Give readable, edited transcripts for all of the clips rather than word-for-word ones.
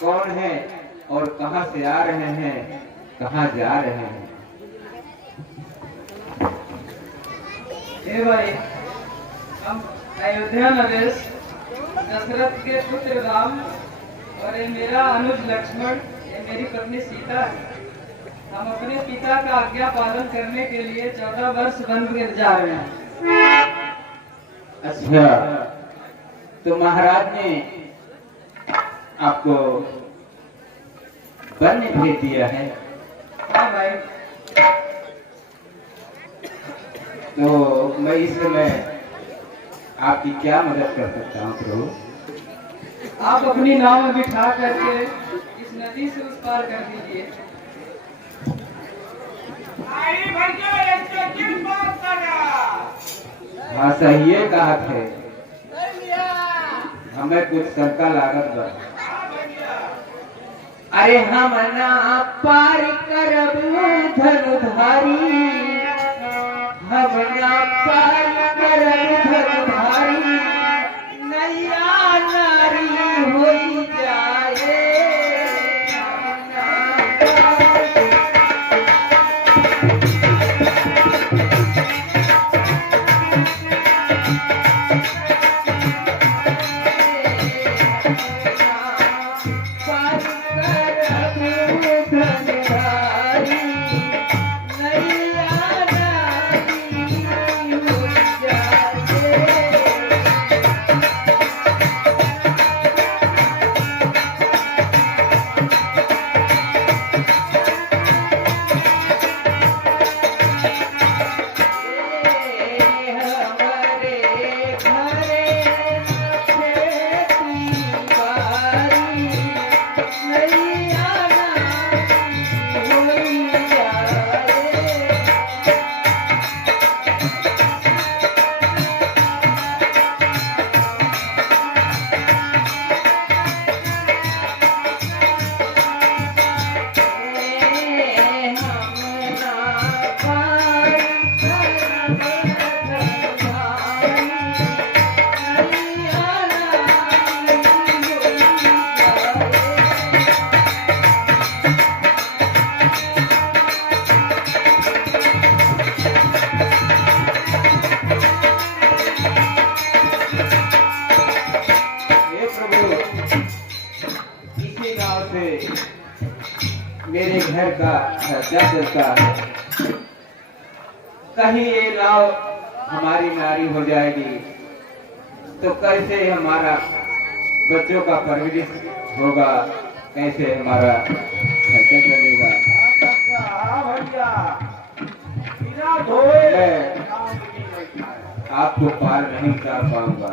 कौन है और कहां से आ रहे हैं, कहां जा रहे हैं? भाई, हम अयोध्या नरेश दशरथ के पुत्र राम और ये मेरा अनुज लक्ष्मण, ये मेरी पत्नी सीता है। हम अपने पिता का आज्ञा पालन करने के लिए 14 वर्ष वन में जा रहे हैं। अच्छा, तो महाराज ने आपको वन भेज दिया है? हाँ भाई। तो मैं इस समय आपकी क्या मदद कर सकता हूँ प्रभु? आप अपनी नाव में बिठा करके इस नदी से उस पार कर दीजिए। हाँ सही है, कहा थे हमें कुछ शंका लागत बा। अरे हम ना पार करब धनुधारी, हम ना पार करब धनुधारी, नैया नारी होई जाए। मेरे घर का खर्चा चलता है, कहीं ये नाव हमारी नारी हो जाएगी तो कैसे हमारा बच्चों का परवरिश होगा, कैसे हमारा खर्चा चलेगा? आपको पार नहीं कर पाऊंगा।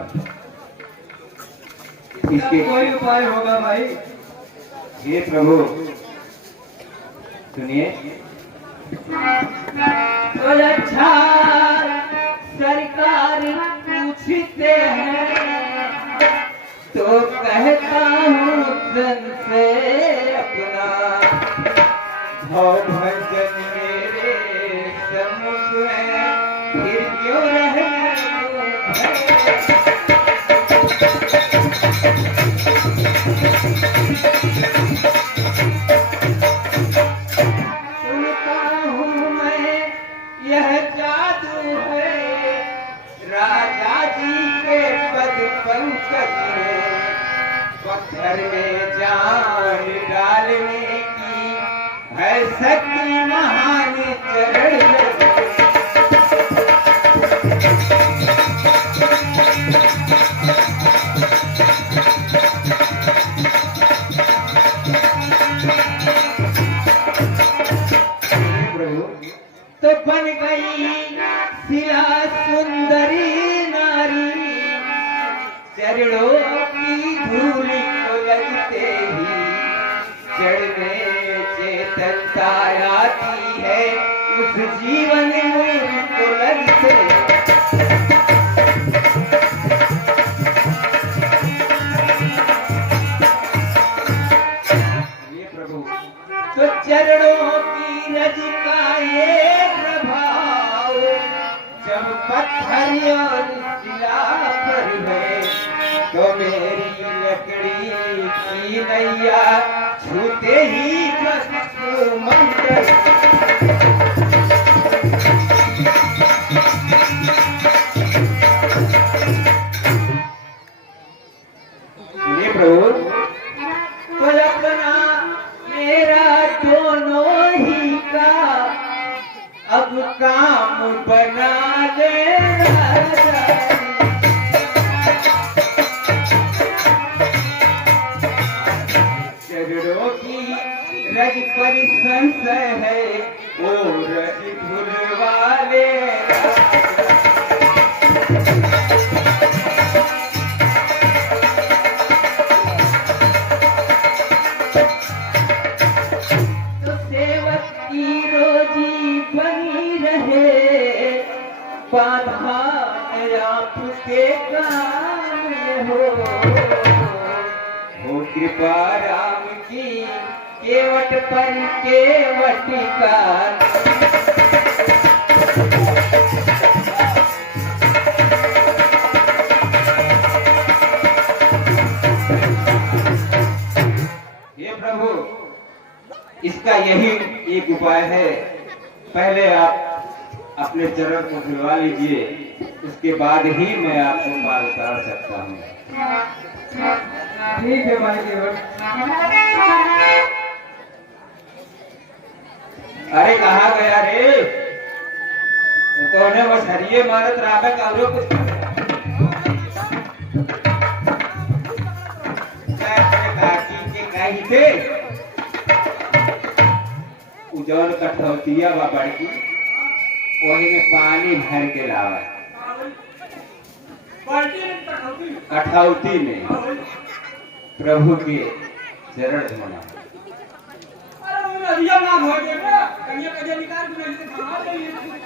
इसके कोई उपाय होगा भाई? ये प्रभु सुनिए। अच्छा सरकार पूछते हैं तो कहता हूँ धन से अपना, भाव भजन मेरे समुख है, फिर क्यों पत्थर में जान डालने की है शक्ति महान चरण प्रभु। तो बन गई शिला सुंदरी नारी, चरणों की धूल को लगते ही चढ़ने चेतन चिंता आती है उस जीवन में तो लगते। ये प्रभु तो चरणों की रज का ये प्रभाव जब पत्थर और शिला पर है तो मेरी लकड़ी की नैया छूते ही मंत्र। सुनिए प्रभु तो अपना मेरा दोनों ही का अब काम बना लेना। चरणों की रज पर संशय है वो रज भूलवा लेना। बाधा आपके काम हो कृपा राम की केवट पर केवट का। ये प्रभु इसका यही एक उपाय है, पहले आप अपने चरण को धुलवा लीजिए, उसके बाद ही मैं आपको पार उतार सकता हूँ। ठीक है भाई केवट। अरे कहाँ गया रे? तो उन्हें बस हरिये मारत राबे कावरो कुछ काकी के कही थे उजौन कठौतिया बाबड़ की वही में पानी भर के लावा कठौती में प्रभु के चरण धोना।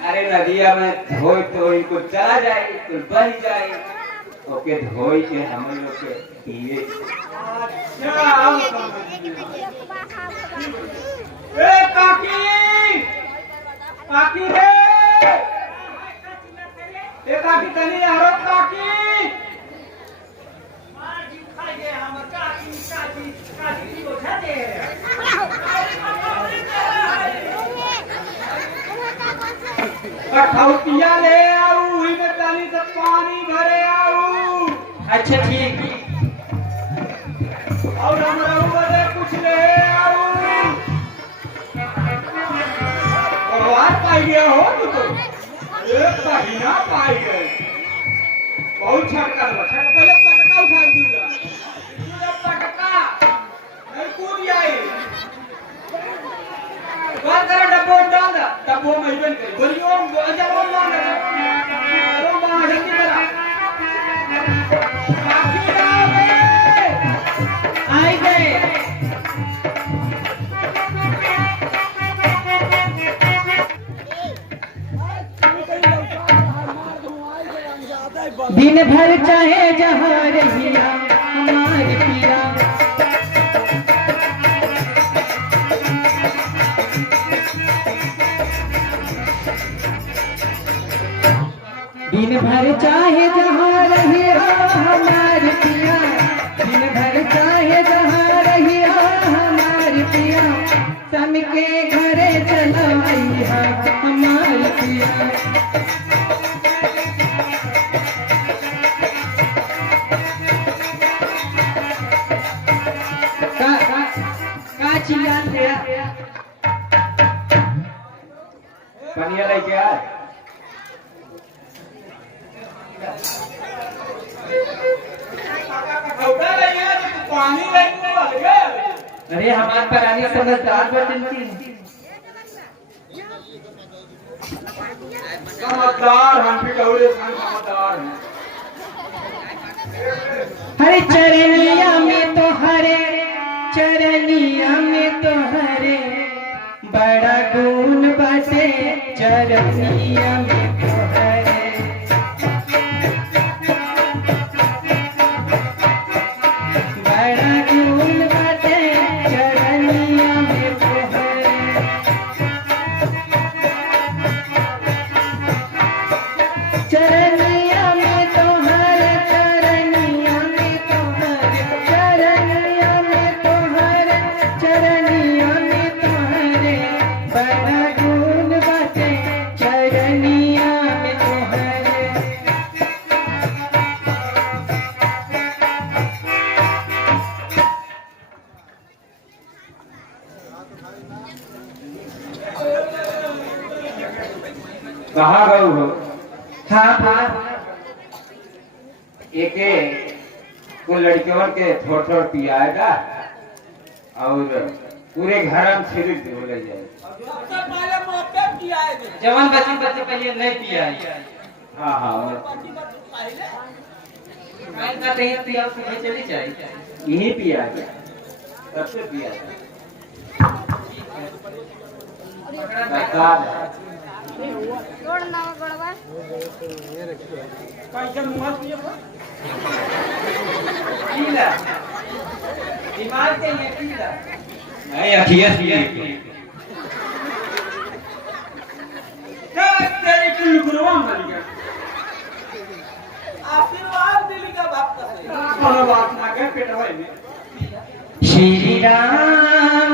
अरे नदिया में धोई तो इनको चला जाए तो बह जाए, ओके धोई के हम लोग के पिए। काकी रे ए काकी तनी हरो काकी खाई दे हमर काकी काकी काकी को खा दे। कठौतिया ले आऊ ही में तनी से पानी भरे आऊ। अच्छा ठीक और हमरा ऊपर कुछ ले आऊ। पाई गया हो तो एक महीना पाई गए बहुत छटका पहले पटका उठा दूंगा पटका नहीं कूद जाए बात करो डब्बो डाल दा डब्बो में इवेंट कर बोलियो हजार और मान रो बाहर जल्दी करा काकी आई गए। दिन भर चाहे जहाँ रहिया हमारे पिया, दिन भर चाहे जहाँ रहिया हमारे पिया, दिन भर चाहे जहाँ रहिया हमारे पिया, सम के घरे चलाइया हमारे पिया। पनिया लेके आ। अरे हमारे परानी समझदार बदलती समझदार हम भी समझदार हैं। हरे चरनिया में तो हरे, चरनिया में तो हरे, बड़ा गुण बाटे चरनिया में तोहरे बड़ा गुण बाटे चरनिया में तोहरे चरनिया में तोहरे चरनिया में तोहरे चरनिया में तोहरे चरनिया में तोहरे बड़ा गुण बाटे चरनिया में तोहरे कहाँ गए हो? हाँ हाँ एके को लड़कियों के थोड़ थोड़ पियाएगा और पूरे घर में छिड़क हो ले जाए। जवान बच्ची बच्चे पहले नहीं पिया है। हाँ हाँ मैं कहते हैं पिया उसको चली जाए। यही पिया है, सबसे पिया है। सरकार है। पीला दिमाग के लिए पीला नहीं अखियत पिए तेरी कुल गुरुआ मर गया। आशीर्वाद दिली का बाप का सही। कोनो बात ना के पेटवाई में। श्री राम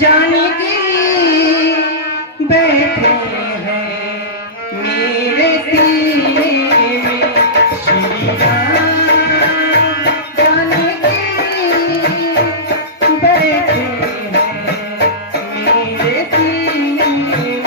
जानकी बैठे हैं मेरे सीने में श्री राम जानकी बैठे हैं मेरे सीने में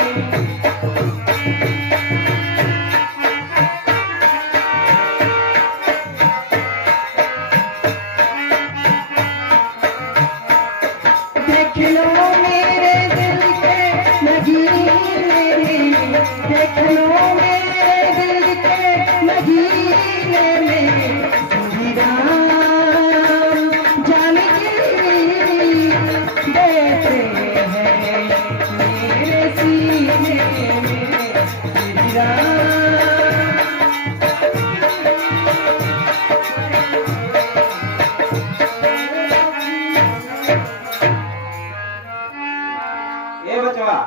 देख लो मेरे दिल के नगीने में देख लो मेरे दिल के नगीने में श्री राम जानकी बैठे हैं मेरे सीने में श्री राम ये बचवा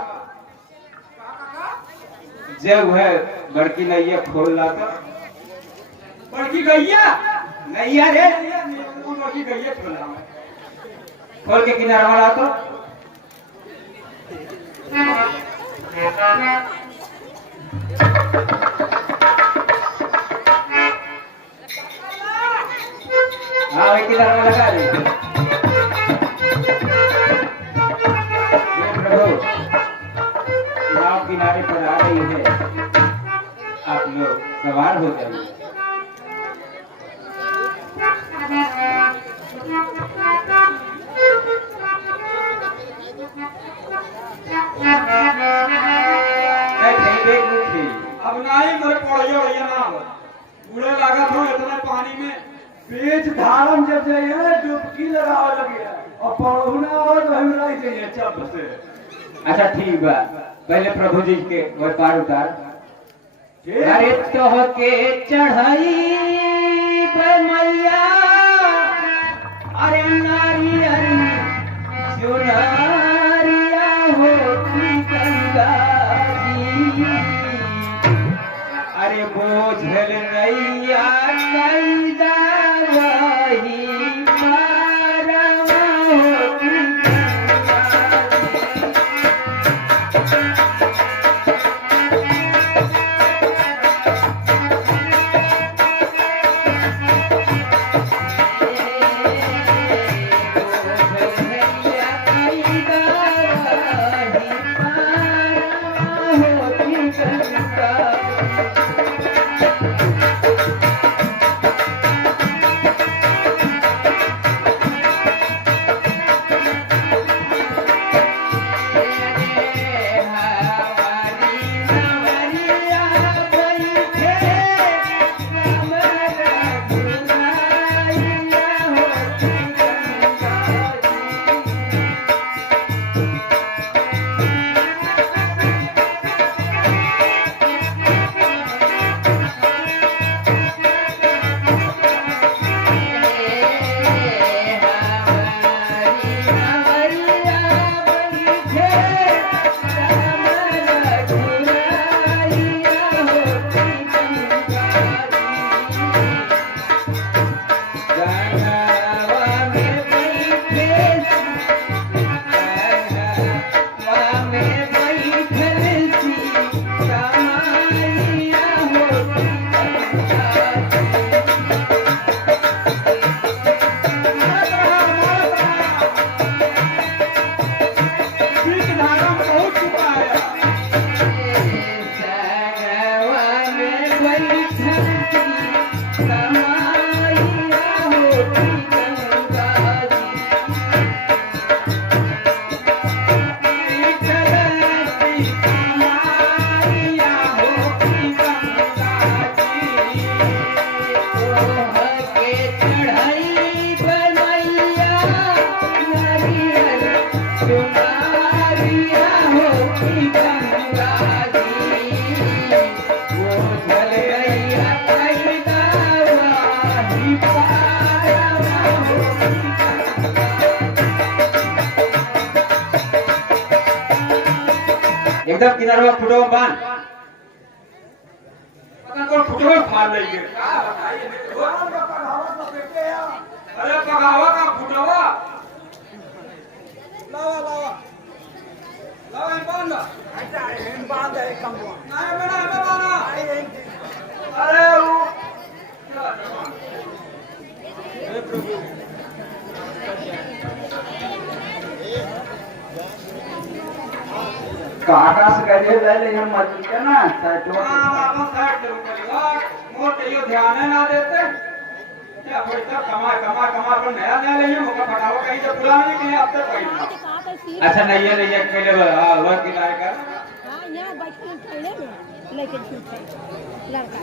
जब है बड़की नैया खोल ला तो बड़की गैया। नैया रे वो बड़की गैया खोला। खोल के किनारा वाला तो हाँ वही किनारा में लगा दे। ये प्रभु नाव किनारे पर आ रही है, आप लोग सवार हो जाइए। अब नहीं मेरे पड़ियो ये ना बुरे लगा था इतने पानी में पेट धारम जब जाइए डुबकी लगावे लगी और पड़हुना और हमरा ही चाहिए चप से। अच्छा ठीक बा, पहले प्रभु जी के और पार उतार। ठीक? अरे तो के चढ़ाई मैया, अरे नारी अरे चुनारिया होती गंगा जी, अरे बोझल नैया कैदा वही पारवा होती गंगा जी। एकदम किनारे फुटो बांध पता कौन फुटबॉल फाड़ लेंगे क्या बताइए अरे पकावा का फुटवा लावा लावा लावा बांध बांध है कम नहीं बना बांधा अरे वो हे प्रभु काटा से कहे ले ले हम मत के ना साइड में हां साइड में करेगा मोटे यो ध्यान है ना देते क्या कोई सब कमा पर नया ले ले मुका फटावा कहीं से पुराने के अब तक कोई अच्छा नहीं है पहले वह किनारे का हाँ यहाँ बचपन पहले में लेकिन ठीक है लड़का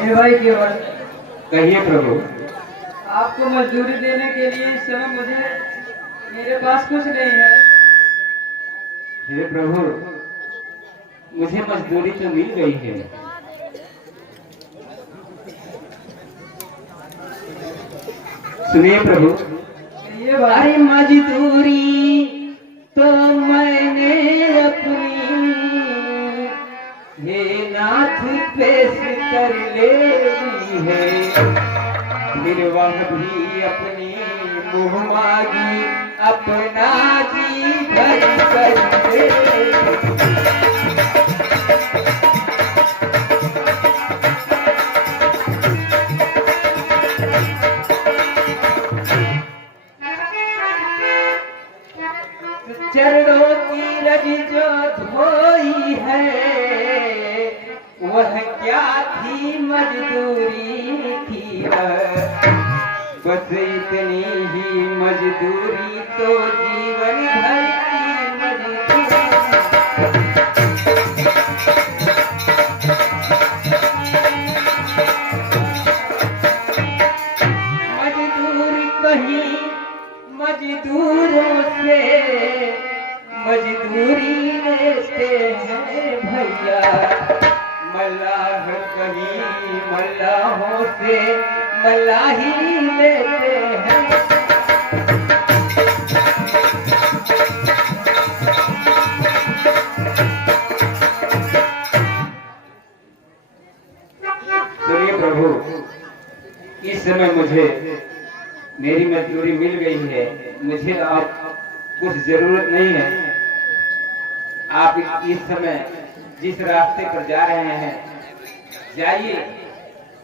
हे भाई केवल कहिए प्रभु। आपको मजदूरी देने के लिए इस समय मुझे मेरे पास कुछ नहीं है। हे प्रभु मुझे मजदूरी तो मिल गई है, सुनिए प्रभु। ये भाई अरे मजदूरी तो मैंने अपनी हे नाथ पेश कर ली है, फिर वह भी अपनी मुँह मांगी अपना जी भर कर दे। चरणों की रज जो धोई है वह क्या थी मजदूरी थी, बस इतनी ही मजदूरी तो जीवन भर की मजदूरी। मजदूर कहीं मजदूरों से मजदूरी लेते हैं भैया, मल्लाह कहीं मल्लाहों से मल्लाही लेते हैं। सुनिए प्रभु, इस समय मुझे मेरी मजदूरी मिल गई है, मुझे अब कुछ जरूरत नहीं है। आप इस समय जिस रास्ते पर जा रहे हैं जाइए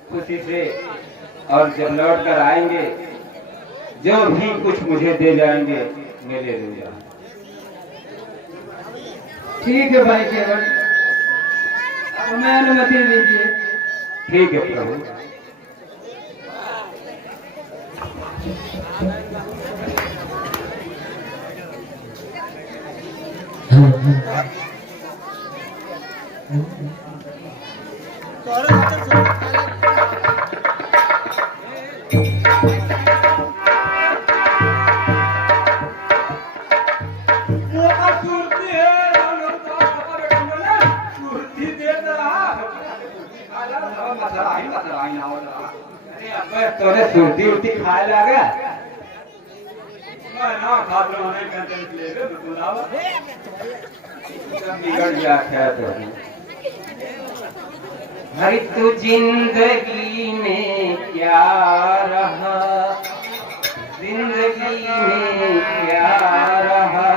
खुशी से, और जब लौट कर आएंगे जो भी कुछ मुझे दे जाएंगे मैं ले लूंगा। ठीक है भाई केवल, हमें अनुमति दीजिए। ठीक है प्रभु। तोरे सुरती उरती खाए लगा मैं ना खाद रहने कहते इसलिए वे बुलावा सब बिगड़ गया है तो हर तू जिंदगी में क्या रहा, जिंदगी में क्या रहा,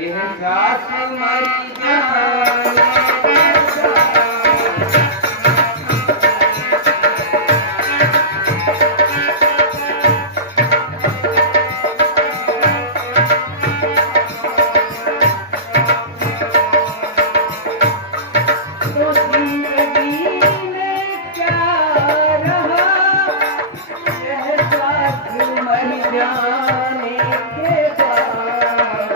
यह सास मर जाए। तो जिंदगी में क्या रहा, यह साथ मर जाने के बाद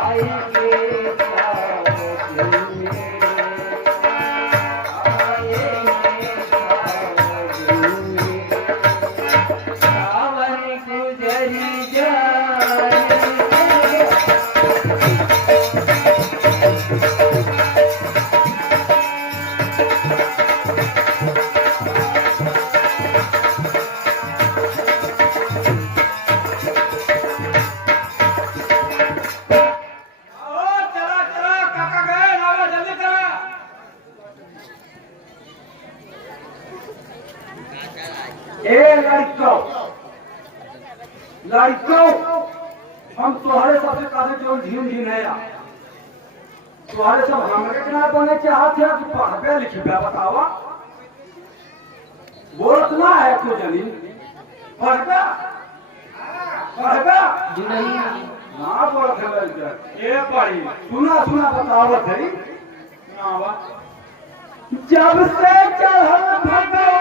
आएंगे साथ मेरे, आएंगे साथ मेरे, सावन गुजर जाए। ओ चला चला काका गए लावा जल्दी करा। ए लड़को लड़को हम तुम्हारे सबसे काफी जो झीम झीम है यार, तुम्हारे सब हमरे के ना बने चाहते हैं कि पढ़बे लिखबे बतावा, बोलत ना है तू जनी पढ़बे पढ़बे ना बोलत है लड़का ये पड़ी सुना सुना बतावत है। सुनावा। जब से चढ़ल भगवान